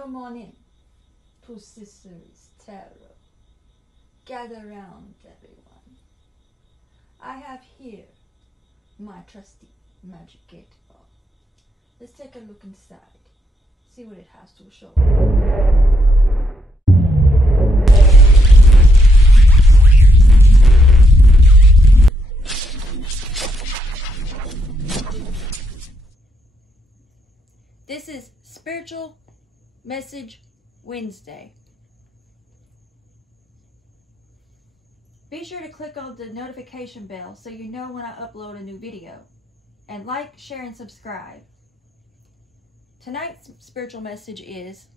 Come on in to Sister's Tarot. Gather round, everyone. I have here my trusty magic 8-ball. Let's take a look inside, see what it has to show. This is Spiritual Message Wednesday. Be sure to click on the notification bell so you know when I upload a new video. And like, share, and subscribe. Tonight's spiritual message is: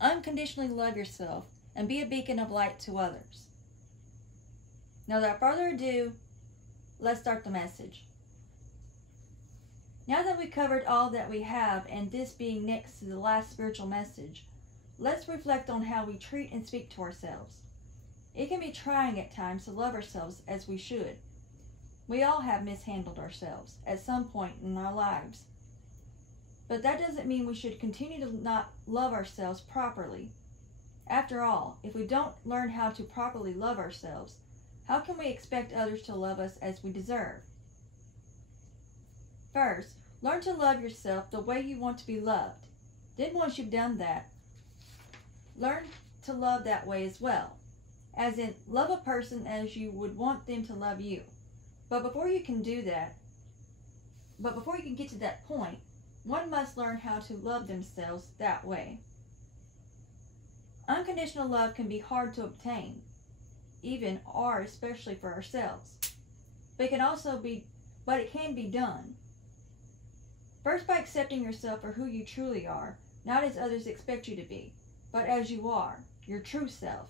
unconditionally love yourself and be a beacon of light to others. Now, without further ado, let's start the message. Now that we covered all that we have, and this being next to the last spiritual message, let's reflect on how we treat and speak to ourselves. It can be trying at times to love ourselves as we should. We all have mishandled ourselves at some point in our lives. But that doesn't mean we should continue to not love ourselves properly. After all, if we don't learn how to properly love ourselves, how can we expect others to love us as we deserve? First, learn to love yourself the way you want to be loved. Then once you've done that, learn to love that way as well. As in, love a person as you would want them to love you. But before you can get to that point, one must learn how to love themselves that way. Unconditional love can be hard to obtain, even or especially for ourselves. But it can be done. First, by accepting yourself for who you truly are, not as others expect you to be, but as you are, your true self.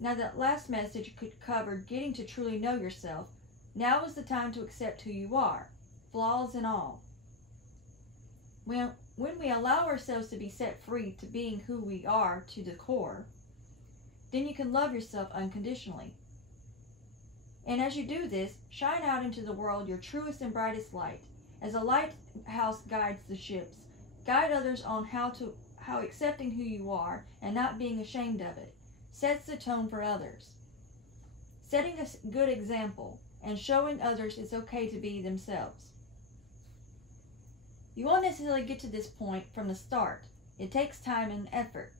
Now, that last message covered getting to truly know yourself. Now is the time to accept who you are, flaws and all. When we allow ourselves to be set free to being who we are to the core, then you can love yourself unconditionally. And as you do this, shine out into the world your truest and brightest light. As a lighthouse guides the ships, guide others on how accepting who you are and not being ashamed of it sets the tone for others. Setting a good example and showing others it's okay to be themselves. You won't necessarily get to this point from the start. It takes time and effort.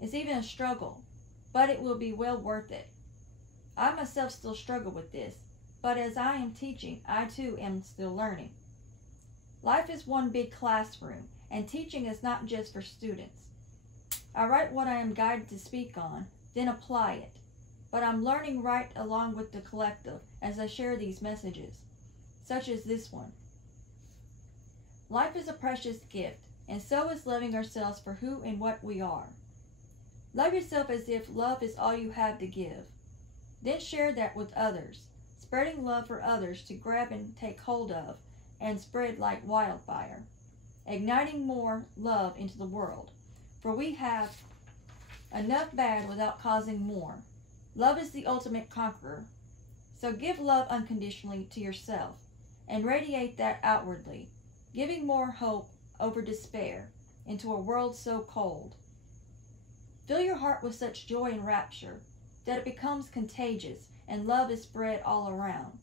It's even a struggle, but it will be well worth it. I myself still struggle with this, but as I am teaching, I too am still learning. Life is one big classroom, and teaching is not just for students. I write what I am guided to speak on, then apply it. But I'm learning right along with the collective as I share these messages, such as this one. Life is a precious gift, and so is loving ourselves for who and what we are. Love yourself as if love is all you have to give. Then share that with others, spreading love for others to grab and take hold of and spread like wildfire, igniting more love into the world. For we have enough bad without causing more. Love is the ultimate conqueror. So give love unconditionally to yourself and radiate that outwardly, giving more hope over despair into a world so cold. Fill your heart with such joy and rapture that it becomes contagious and love is spread all around.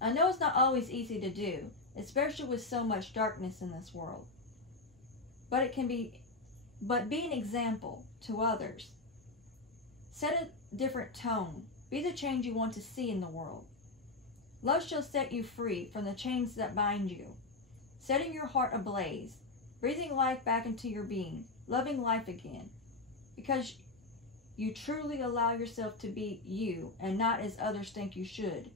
I know it's not always easy to do, especially with so much darkness in this world. But be an example to others. Set a different tone. Be the change you want to see in the world. Love shall set you free from the chains that bind you, setting your heart ablaze, breathing life back into your being, loving life again, because you truly allow yourself to be you and not as others think you should.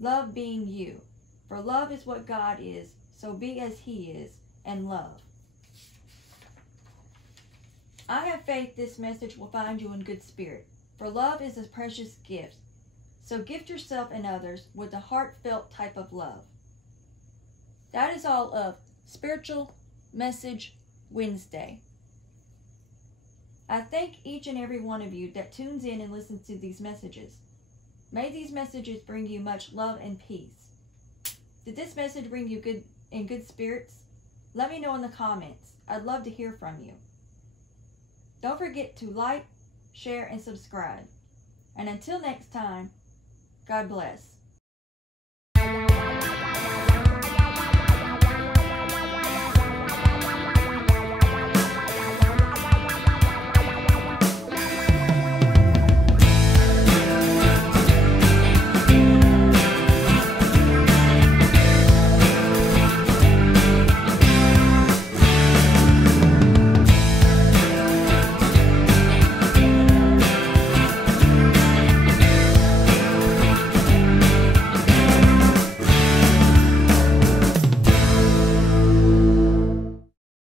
Love being you, for love is what God is, so be as He is, and love. I have faith this message will find you in good spirit, for love is a precious gift. So gift yourself and others with a heartfelt type of love. That is all of Spiritual Message Wednesday. I thank each and every one of you that tunes in and listens to these messages. May these messages bring you much love and peace. Did this message bring you in good spirits? Let me know in the comments. I'd love to hear from you. Don't forget to like, share, and subscribe. And until next time, God bless.